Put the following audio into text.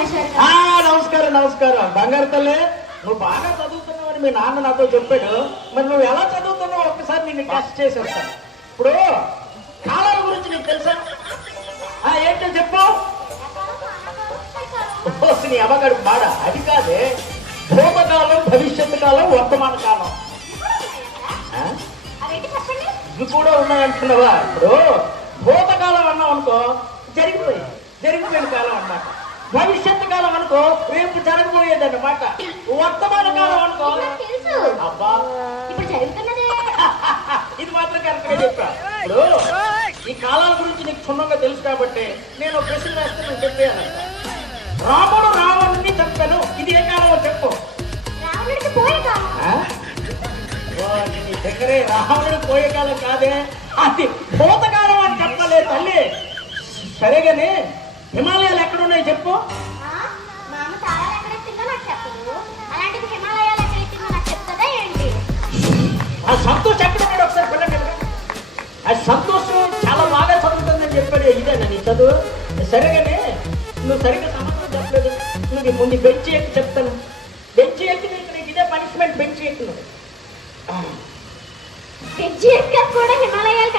నమస్కారం నమస్కారం. బంగారు తల్లి, నువ్వు బాగా చదువుతున్నావని మీ నాన్న నాతో చెప్పాడు. మరి నువ్వు ఎలా చదువుతున్నావు ఒక్కసారి నిన్ను టెస్ట్ చేసేస్తాను. ఇప్పుడు కాలాల గురించి నీకు తెలుసా? ఏంటో చెప్పు. నీ అమ్మగాడు బాడ అది కాదే, భూతకాలం, భవిష్యత్తు కాలం, వర్తమాన కాలం ఇవి కూడా ఉన్నాయంటున్నావా? ఇప్పుడు భూతకాలం అన్నావు అనుకో, జరిగిపోయిన కాలం అన్నమాట. భవిష్యత్తు కాలం అనుకో, రేపు జరగబోయేది అన్నమాట. వర్తమాన కాలం అనుకో, అబ్బా ఇది మాత్రం కరెక్ట్ గా చెప్పా. ఇప్పుడు ఈ కాలాల గురించి నీకు క్షుణ్ణంగా తెలుసు కాబట్టి నేను ప్రశ్న వేస్తే నువ్వు చెప్పేయాలి. రాముడు రావణుని చంపాను, ఇది ఏ కాలమో చెప్పు. నీ దగ్గరే రావణుడు పోయే కాలం కాదే, అది భూతకాలం అని చెప్పలే తల్లి. సరేగాని హిమాలయాలు ఎక్కడున్నాయి చెప్పు. ఆ సంతోష్ ఎక్కడ ఉన్నాడు ఒకసారి పిల్లలు. ఆ సంతోష్ చాలా బాగా చదువుతుందని చెప్పాడు. ఇదేనా నీ చదువు? సరేగానే నువ్వు సరిగ్గా సమాధానం చెప్పలేదు. నువ్వు ముందు బెంచి ఎక్కి చెప్తాను. బెంచి ఎక్కి నీకు ఇదే పనిష్మెంట్. బెంచి ఎక్కు. బెంచి ఎక్క కూడా హిమాలయాలు